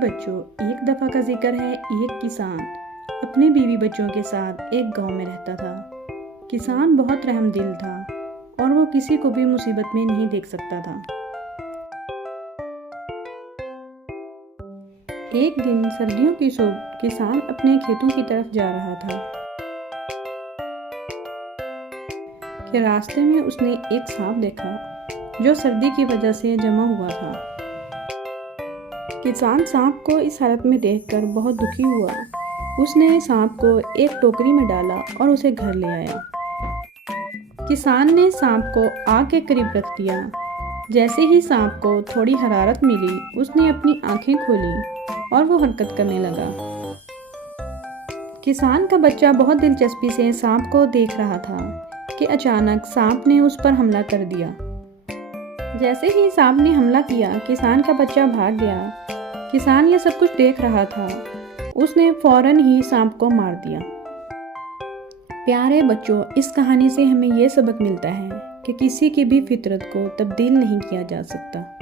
बच्चों, एक दफ़ा का जिक्र है, एक किसान अपने बीवी बच्चों के साथ एक गांव में रहता था। किसान बहुत रहमदिल था और वो किसी को भी मुसीबत में नहीं देख सकता था। एक दिन सर्दियों की सुबह किसान अपने खेतों की तरफ जा रहा था कि रास्ते में उसने एक सांप देखा जो सर्दी की वजह से जमा हुआ था। किसान सांप को इस हालत में देखकर बहुत दुखी हुआ। उसने सांप को एक टोकरी में डाला और उसे घर ले आया। किसान ने सांप को आग के करीब रख दिया। जैसे ही सांप को थोड़ी हरारत मिली, उसने अपनी आंखें खोली और वो हरकत करने लगा। किसान का बच्चा बहुत दिलचस्पी से सांप को देख रहा था कि अचानक सांप ने उस पर हमला कर दिया। जैसे ही सांप ने हमला किया, किसान का बच्चा भाग गया। किसान ये सब कुछ देख रहा था। उसने फौरन ही सांप को मार दिया। प्यारे बच्चों, इस कहानी से हमें ये सबक मिलता है कि किसी की भी फितरत को तब्दील नहीं किया जा सकता।